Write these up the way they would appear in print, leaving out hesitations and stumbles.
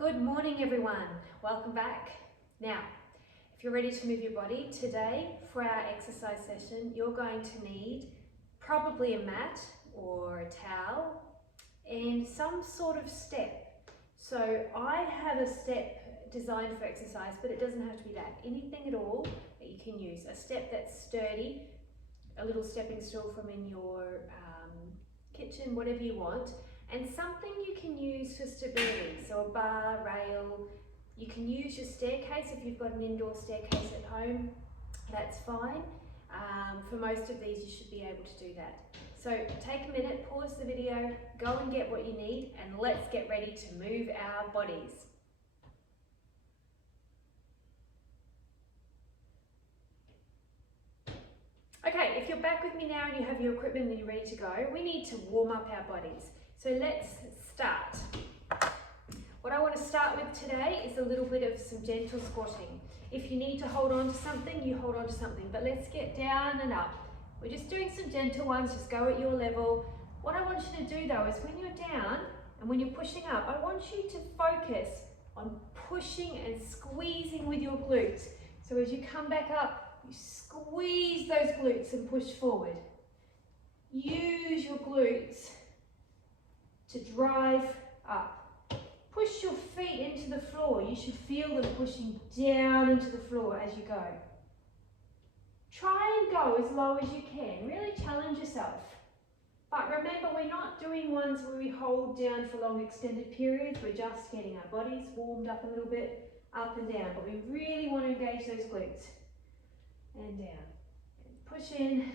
Good morning everyone, welcome back. Now, if you're ready to move your body, today for our exercise session, you're going to need probably a mat or a towel and some sort of step. So I have a step designed for exercise, but it doesn't have to be that. Anything at all that you can use. A step that's sturdy, a little stepping stool from in your kitchen, whatever you want. And something you can use for stability, so a bar, rail. You can use your staircase if you've got an indoor staircase at home, that's fine. For most of these you should be able to do that. So take a minute, pause the video, go and get what you need, and let's get ready to move our bodies. Okay, if you're back with me now and you have your equipment and you're ready to go, we need to warm up our bodies. So let's start. What I want to start with today is a little bit of some gentle squatting. If you need to hold on to something, you hold on to something, but let's get down and up. We're just doing some gentle ones, just go at your level. What I want you to do though is when you're down and when you're pushing up, I want you to focus on pushing and squeezing with your glutes. So as you come back up, you squeeze those glutes and push forward. Use your glutes to drive up. Push your feet into the floor. You should feel them pushing down into the floor as you go. Try and go as low as you can. Really challenge yourself. But remember, we're not doing ones where we hold down for long extended periods. We're just getting our bodies warmed up a little bit, up and down. But we really want to engage those glutes. And down. Push in.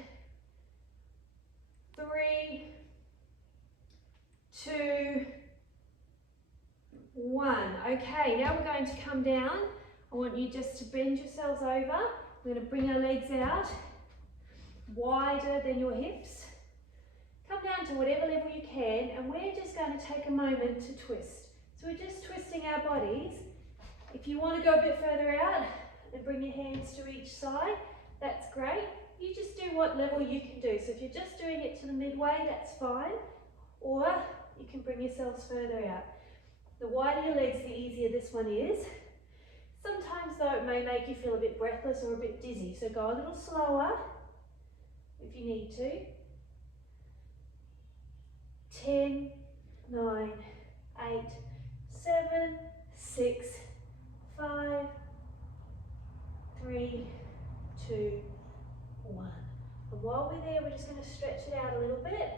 3, 2, 1. Okay, now we're going to come down. I want you just to bend yourselves over. We're going to bring our legs out wider than your hips. Come down to whatever level you can, and we're just going to take a moment to twist. So we're just twisting our bodies. If you want to go a bit further out and bring your hands to each side, that's great. You just do what level you can do. So if you're just doing it to the midway, that's fine. Or you can bring yourselves further out. The wider your legs, the easier this one is. Sometimes though it may make you feel a bit breathless or a bit dizzy, so go a little slower if you need to. 10, 9, 8, 7, 6, 5, 3, 2, 1. And while we're there, we're just going to stretch it out a little bit.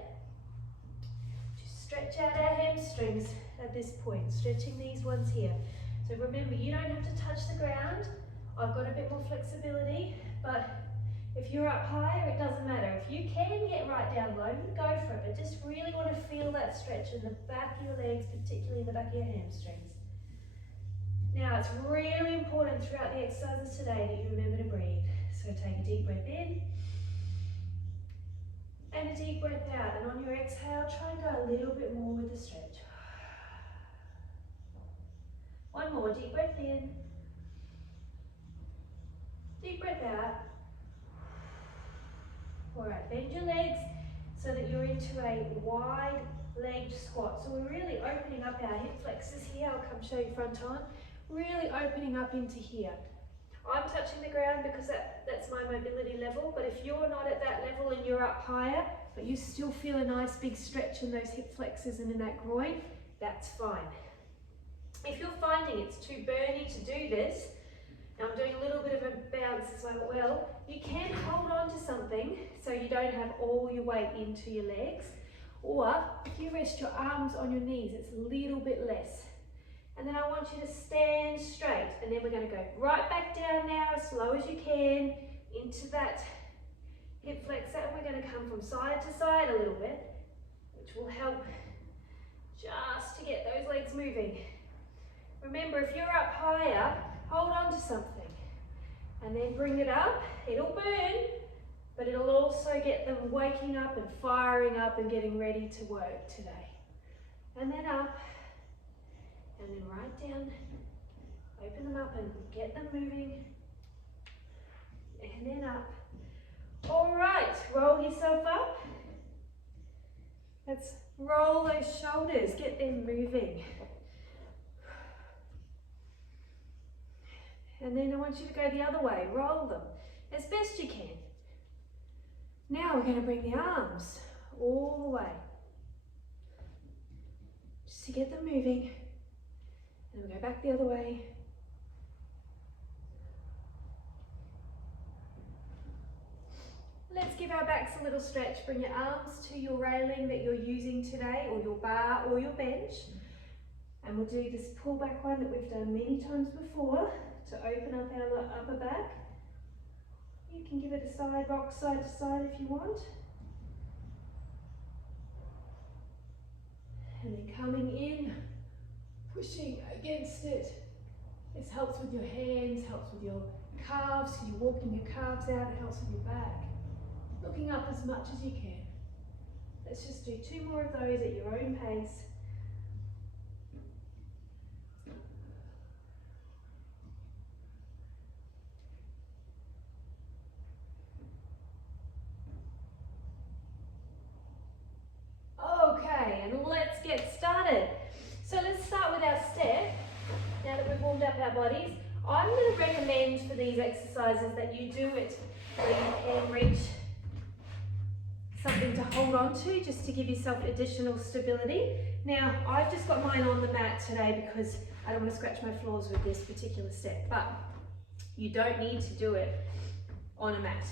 Stretch out our hamstrings at this point, stretching these ones here. So remember, you don't have to touch the ground. I've got a bit more flexibility, but if you're up higher, it doesn't matter. If you can get right down low, you go for it, but just really want to feel that stretch in the back of your legs, particularly in the back of your hamstrings. Now, it's really important throughout the exercises today that you remember to breathe. So take a deep breath in, and a deep breath out, and on your exhale, try and go a little bit more with the stretch. One more, deep breath in, deep breath out. Alright, bend your legs so that you're into a wide legged squat. So we're really opening up our hip flexors here. I'll come show you front on. Really opening up into here. I'm touching the ground because that's my mobility level, but if you're not at that level and you're up higher, but you still feel a nice big stretch in those hip flexors and in that groin, that's fine. If you're finding it's too burny to do this, now I'm doing a little bit of a bounce as well, you can hold on to something so you don't have all your weight into your legs, or if you rest your arms on your knees, it's a little bit less. And then I want you to stand straight, and then we're going to go right back down now as slow as you can into that hip flexor, and we're going to come from side to side a little bit, which will help just to get those legs moving. Remember, if you're up higher, hold on to something and then bring it up. It'll burn, but it'll also get them waking up and firing up and getting ready to work today. And then up. And then right down, open them up and get them moving. And then up. All right, roll yourself up. Let's roll those shoulders, get them moving. And then I want you to go the other way, roll them as best you can. Now we're going to bring the arms all the way, just to get them moving. And we go back the other way. Let's give our backs a little stretch. Bring your arms to your railing that you're using today, or your bar or your bench. And we'll do this pull back one that we've done many times before to open up our upper back. You can give it a side rock side to side if you want. And then coming in, pushing against it. This helps with your hands, helps with your calves, because you're walking your calves out, it helps with your back. Looking up as much as you can. Let's just do 2 more of those at your own pace. Okay, and let's get started. So let's start with our step. Now that we've warmed up our bodies, I'm going to recommend for these exercises that you do it where you can reach something to hold on to, just to give yourself additional stability. Now, I've just got mine on the mat today because I don't want to scratch my floors with this particular step, but you don't need to do it on a mat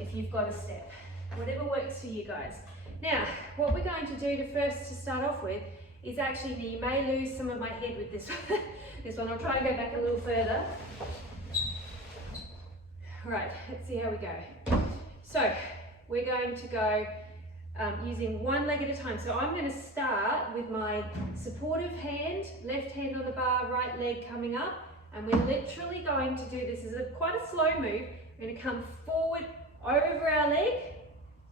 if you've got a step. Whatever works for you guys. Now, what we're going to do to start off with is actually, you may lose some of my head with this one. This one, I'll try and go back a little further. Right, let's see how we go. So, we're going to go using one leg at a time. So I'm going to start with my supportive hand, left hand on the bar, right leg coming up. And we're literally going to do this. This is quite a slow move. We're going to come forward over our leg,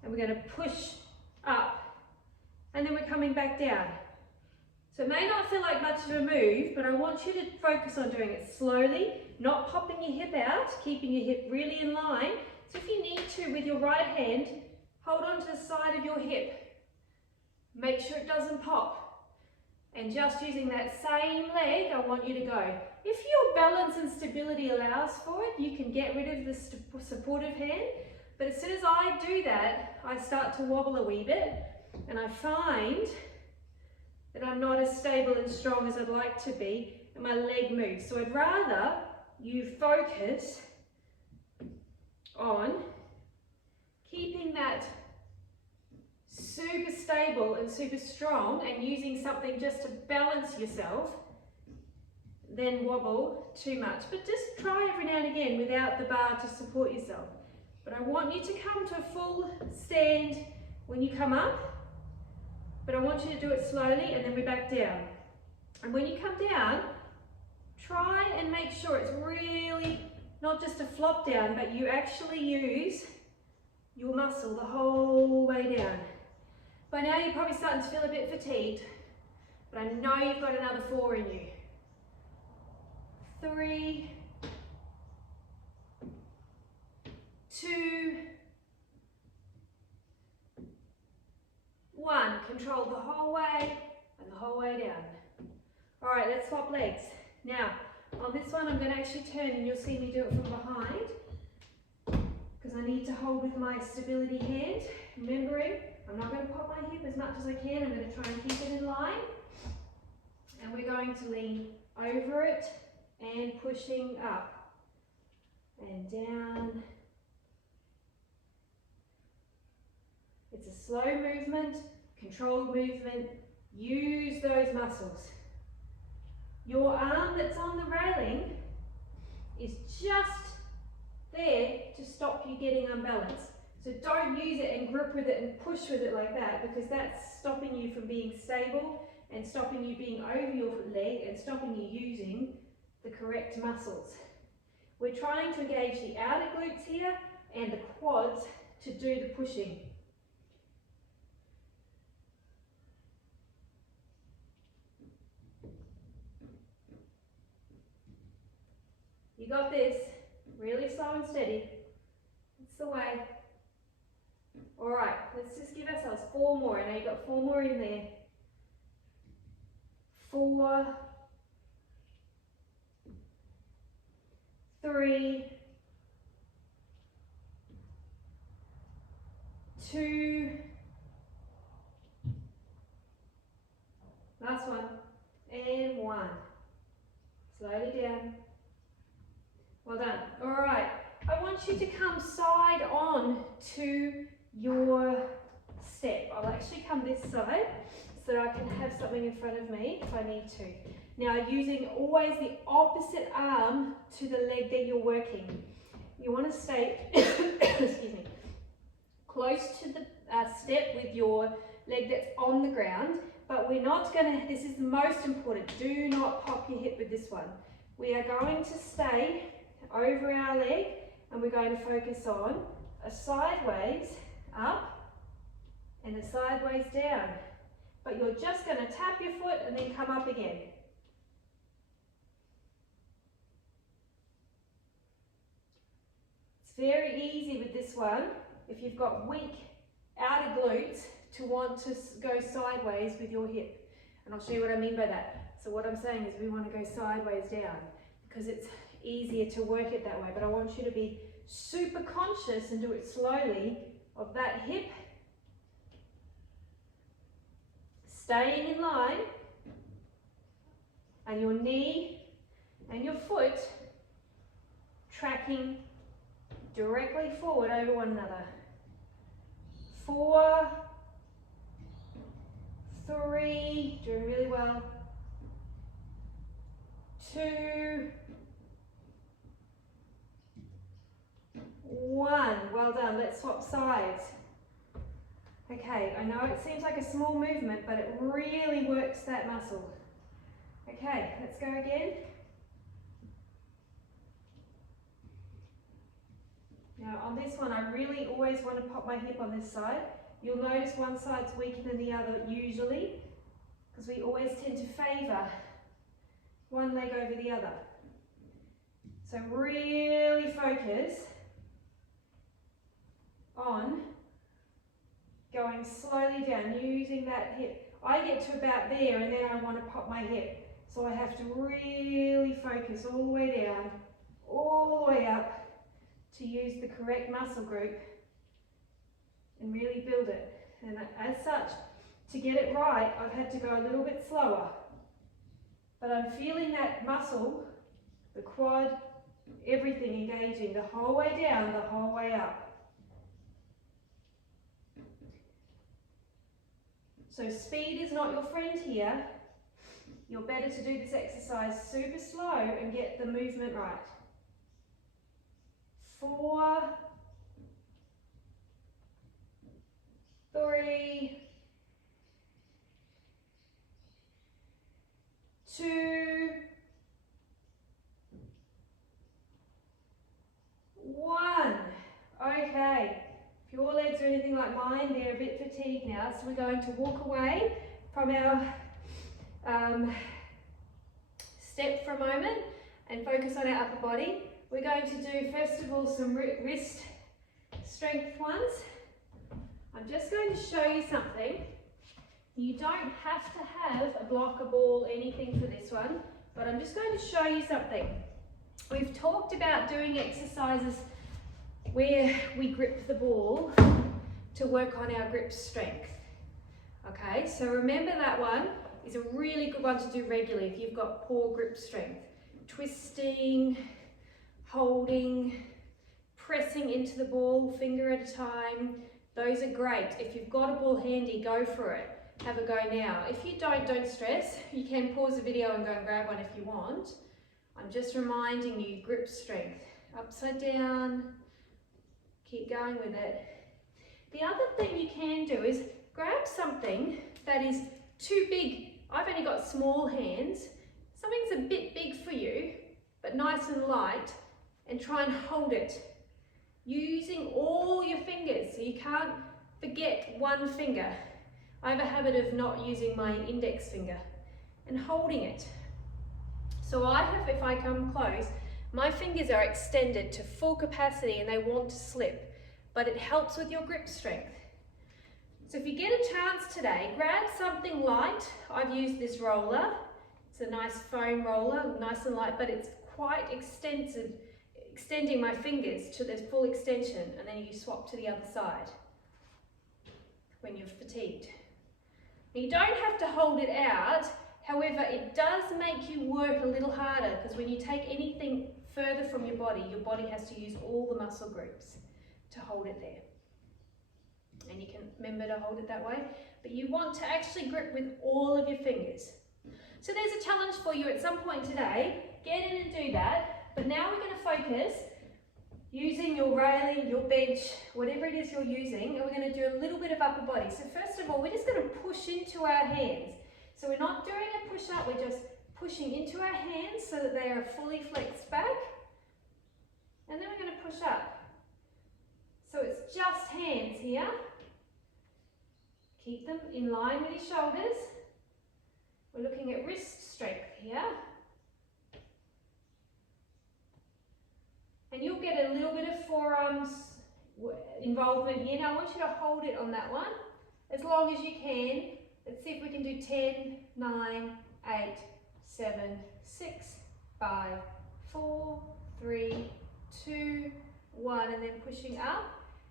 and we're going to push up. And then we're coming back down. So it may not feel like much of a move, but I want you to focus on doing it slowly, not popping your hip out, keeping your hip really in line. So if you need to, with your right hand, hold on to the side of your hip. Make sure it doesn't pop. And just using that same leg, I want you to go. If your balance and stability allows for it, you can get rid of the supportive hand. But as soon as I do that, I start to wobble a wee bit, and I find that I'm not as stable and strong as I'd like to be, and my leg moves. So I'd rather you focus on keeping that super stable and super strong and using something just to balance yourself, then wobble too much. But just try every now and again without the bar to support yourself. But I want you to come to a full stand when you come up, but I want you to do it slowly, and then we're back down. And when you come down, try and make sure it's really not just a flop down, but you actually use your muscle the whole way down. By now you're probably starting to feel a bit fatigued, but I know you've got another 4 in you. 3, 2, 1. Control the whole way and the whole way down. All right, let's swap legs. Now, on this one, I'm going to actually turn, and you'll see me do it from behind, because I need to hold with my stability hand. Remembering, I'm not going to pop my hip as much as I can. I'm going to try and keep it in line. And we're going to lean over it and pushing up and down. It's a slow movement, controlled movement. Use those muscles. Your arm that's on the railing is just there to stop you getting unbalanced. So don't use it and grip with it and push with it like that, because that's stopping you from being stable and stopping you being over your leg and stopping you using the correct muscles. We're trying to engage the outer glutes here and the quads to do the pushing. You got this. Really slow and steady. That's the way. All right, let's just give ourselves 4 more. I know you've got 4 more in there. 4, 3, 2, last one, and 1. Slowly down. Well done. All right, I want you to come side on to your step. I'll actually come this side so that I can have something in front of me if I need to. Now, using always the opposite arm to the leg that you're working. You want to stay, excuse me, close to the step with your leg that's on the ground, but we're not going to, this is the most important, do not pop your hip with this one. We are going to stay over our leg and we're going to focus on a sideways up and a sideways down. But you're just going to tap your foot and then come up again. It's very easy with this one, if you've got weak outer glutes, to want to go sideways with your hip. And I'll show you what I mean by that. So what I'm saying is we want to go sideways down because it's easier to work it that way. But I want you to be super conscious and do it slowly of that hip staying in line and your knee and your foot tracking directly forward over one another. 4, 3, doing really well. 2, 1, well done. Let's swap sides. Okay, I know it seems like a small movement, but it really works that muscle. Okay, let's go again. Now on this one, I really always want to pop my hip on this side. You'll notice one side's weaker than the other usually, because we always tend to favour one leg over the other. So really focus on going slowly down, using that hip. I get to about there and then I want to pop my hip. So I have to really focus all the way down, all the way up to use the correct muscle group and really build it. And as such, to get it right, I've had to go a little bit slower. But I'm feeling that muscle, the quad, everything engaging the whole way down, the whole way up. So speed is not your friend here. You're better to do this exercise super slow and get the movement right. 4, 3, 2, 1. Okay. If your legs are anything like mine, they're a bit fatigued now, so we're going to walk away from our step for a moment and focus on our upper body. We're going to do, first of all, some wrist strength ones. I'm just going to show you something. You don't have to have a block, a ball, anything for this one, but I'm just going to show you something. We've talked about doing exercises where we grip the ball to work on our grip strength. Okay, so remember that one is a really good one to do regularly if you've got poor grip strength. Twisting, holding, pressing into the ball, finger at a time. Those are great. If you've got a ball handy, go for it. Have a go now. If you don't stress. You can pause the video and go and grab one if you want. I'm just reminding you, grip strength. Upside down. Keep going with it. The other thing you can do is grab something that is too big. I've only got small hands. Something's a bit big for you, but nice and light, and try and hold it. Using all your fingers, so you can't forget one finger. I have a habit of not using my index finger and holding it. So I have, if I come close, my fingers are extended to full capacity and they want to slip, but it helps with your grip strength. So if you get a chance today, grab something light. I've used this roller. It's a nice foam roller, nice and light, but it's quite extensive extending my fingers to their full extension, and then you swap to the other side when you're fatigued. Now, you don't have to hold it out, however, it does make you work a little harder, because when you take anything further from your body has to use all the muscle groups to hold it there. And you can remember to hold it that way, but you want to actually grip with all of your fingers. So there's a challenge for you at some point today. Get in and do that, but now we're going to focus using your railing, your bench, whatever it is you're using, and we're going to do a little bit of upper body. So first of all, we're just going to push into our hands. So we're not doing a push-up, we're just pushing into our hands so that they are fully flexed back, and then we're going to push up. So it's just hands here. Keep them in line with your shoulders. We're looking at wrist strength here. And you'll get a little bit of forearms involvement here. Now I want you to hold it on that one as long as you can. Let's see if we can do 10, 9, 8, 7, 6, 5, 4, 3, 2, 1, and then pushing up.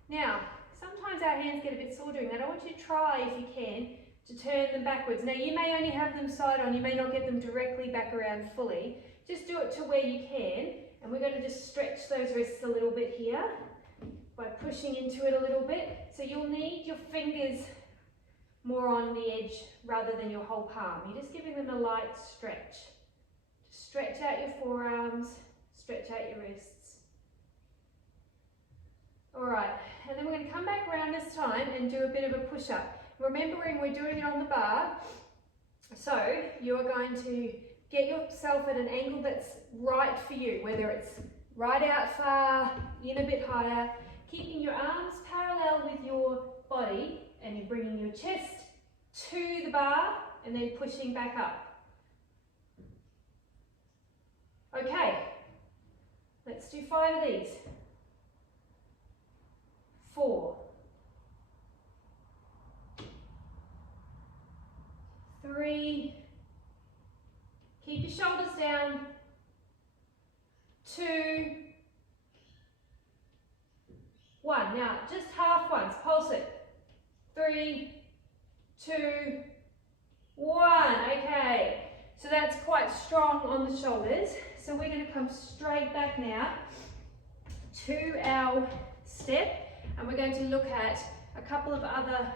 Now, sometimes our hands get a bit sore doing that. I want you to try, if you can, to turn them backwards. Now, you may only have them side on. You may not get them directly back around fully. Just do it to where you can. And we're going to just stretch those wrists a little bit here by pushing into it a little bit. So you'll need your fingers more on the edge rather than your whole palm. You're just giving them a light stretch. Just stretch out your forearms, stretch out your wrists. All right, and then we're going to come back around this time and do a bit of a push-up. Remembering we're doing it on the bar, so you're going to get yourself at an angle that's right for you, whether it's right out far, in a bit higher, keeping your arms parallel with your body, and you're bringing your chest to the bar and then pushing back up. Okay, let's do 5 of these. 4, 3, keep your shoulders down, 2, 1. Now, just half ones, pulse it. 3, 2, 1. Okay, so that's quite strong on the shoulders. So we're going to come straight back now to our step, and we're going to look at a couple of other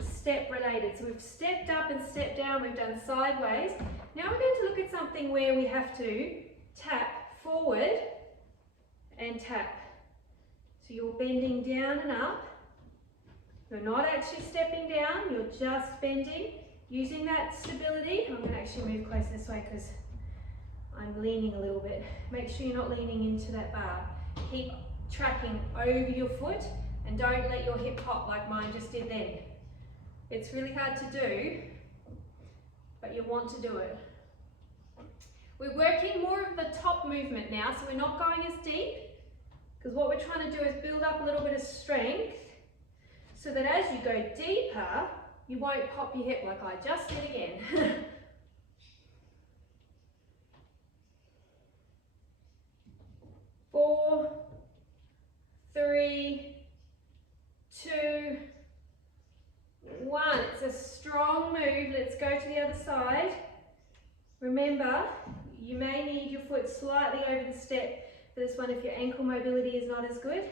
step related. So we've stepped up and stepped down, we've done sideways. Now we're going to look at something where we have to tap forward and tap. So you're bending down and up. You're not actually stepping down, you're just bending, using that stability. I'm going to actually move closer this way because I'm leaning a little bit. Make sure you're not leaning into that bar. Keep tracking over your foot and don't let your hip hop like mine just did then. It's really hard to do, but you want to do it. We're working more of the top movement now, so we're not going as deep, because what we're trying to do is build up a little bit of strength so that as you go deeper, you won't pop your hip like I just did again. 4, 3, 2, 1. It's a strong move. Let's go to the other side. Remember, you may need your foot slightly over the step for this one if your ankle mobility is not as good.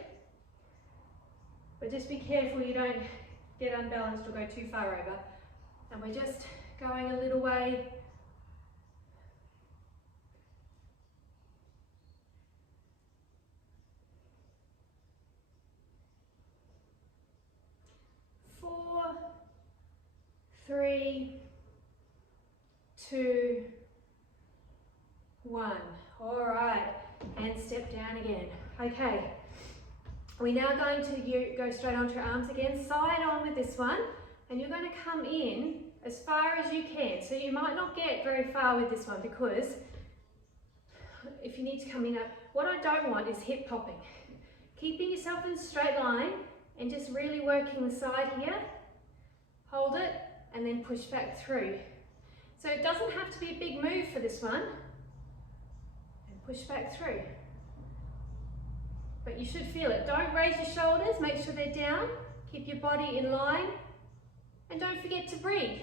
But just be careful you don't get unbalanced or go too far over. And we're just going a little way. Four, 3, 2, 1. All right, and step down again. Okay, we're now going to go straight onto your arms again, side on with this one, and you're going to come in as far as you can. So you might not get very far with this one, because if you need to come in, what I don't want is hip popping. Keeping yourself in a straight line and just really working the side here. Hold it and then push back through. So it doesn't have to be a big move for this one. And push back through. but you should feel it. Don't raise your shoulders, make sure they're down. Keep your body in line, and don't forget to breathe.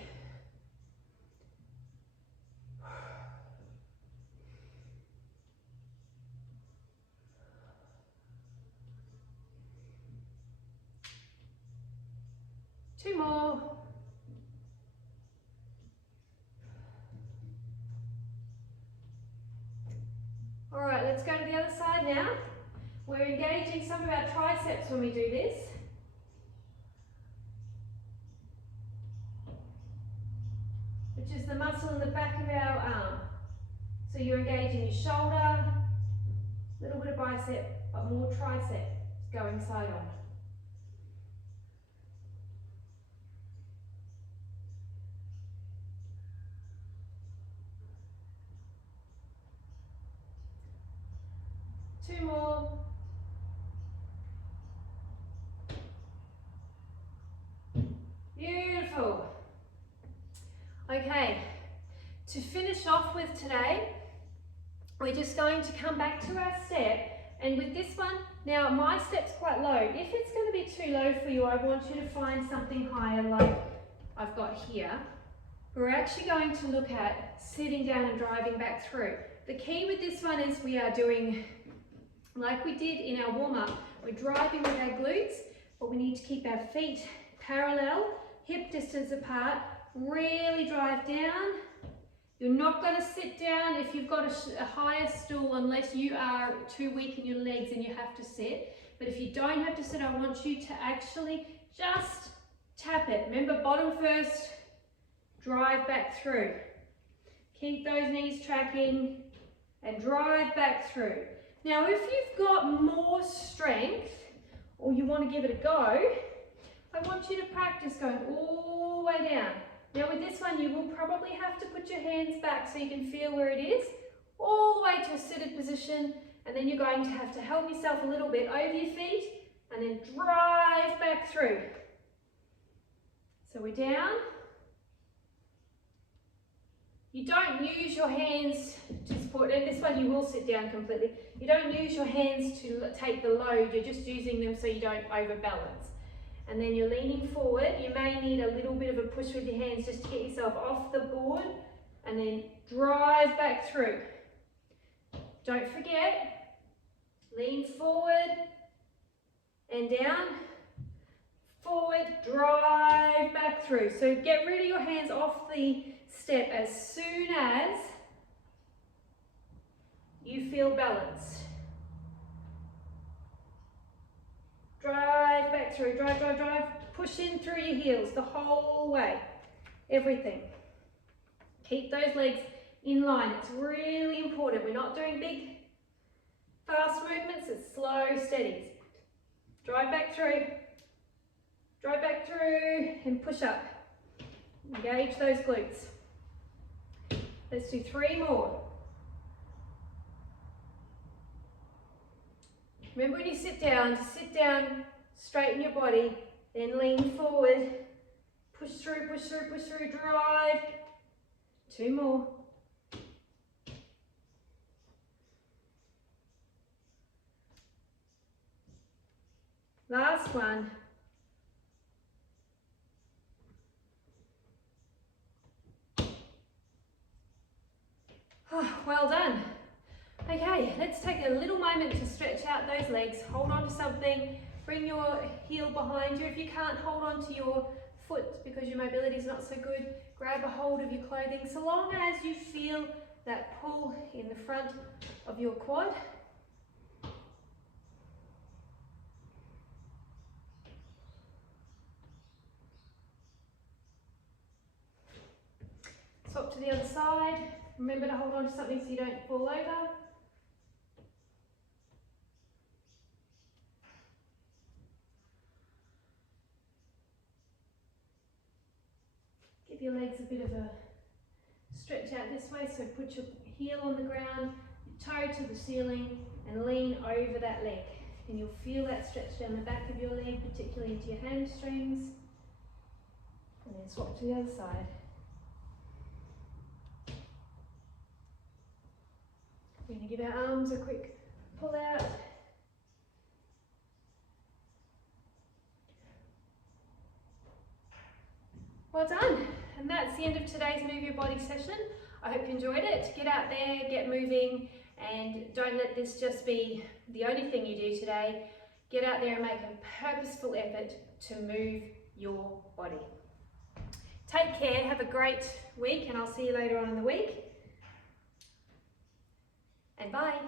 Two more. All right, let's go to the other side now. We're engaging some of our triceps when we do this. Which is the muscle in the back of our arm. So you're engaging your shoulder, a little bit of bicep, but more tricep going side on. Two more. Beautiful. Okay, to finish off with today, we're just going to come back to our step, and with this one, now my step's quite low. If it's going to be too low for you, I want you to find something higher like I've got here. We're actually going to look at sitting down and driving back through. The key with this one is we are doing like we did in our warm-up. We're driving with our glutes, but we need to keep our feet parallel, hip distance apart, really drive down. You're not going to sit down if you've got a higher stool unless you are too weak in your legs and you have to sit. But if you don't have to sit, I want you to actually just tap it. Remember, bottom first, drive back through. Keep those knees tracking and drive back through. Now, if you've got more strength or you want to give it a go, I want you to practice going all the way down. Now with this one, you will probably have to put your hands back so you can feel where it is, all the way to a seated position, and then you're going to have to help yourself a little bit over your feet and then drive back through. So we're down. You don't use your hands to support, and this one you will sit down completely. You don't use your hands to take the load, you're just using them so you don't overbalance. And then you're leaning forward. You may need a little bit of a push with your hands just to get yourself off the board, and then drive back through. Don't forget, lean forward and down, forward, drive back through. So get rid of your hands off the step as soon as you feel balanced. Drive back through, drive, drive, drive. Push in through your heels the whole way. Everything. Keep those legs in line. It's really important. We're not doing big, fast movements. It's slow, steadies. Drive back through. Drive back through and push up. Engage those glutes. Let's do 3 more. Remember when you sit down, to sit down, straighten your body, then lean forward, push through, push through, push through, drive. 2 more. Last one. Oh, well done. Okay, let's take a little moment to stretch out those legs. Hold on to something. Bring your heel behind you. If you can't hold on to your foot because your mobility is not so good, grab a hold of your clothing so long as you feel that pull in the front of your quad. Swap to the other side. Remember to hold on to something so you don't fall over. Give your legs a bit of a stretch out this way, so put your heel on the ground, your toe to the ceiling, and lean over that leg. And you'll feel that stretch down the back of your leg, particularly into your hamstrings. And then swap to the other side. We're going to give our arms a quick pull out. Well done. And that's the end of today's Move Your Body session. I hope you enjoyed it. Get out there, get moving, and don't let this just be the only thing you do today. Get out there and make a purposeful effort to move your body. Take care, have a great week, and I'll see you later on in the week. And bye.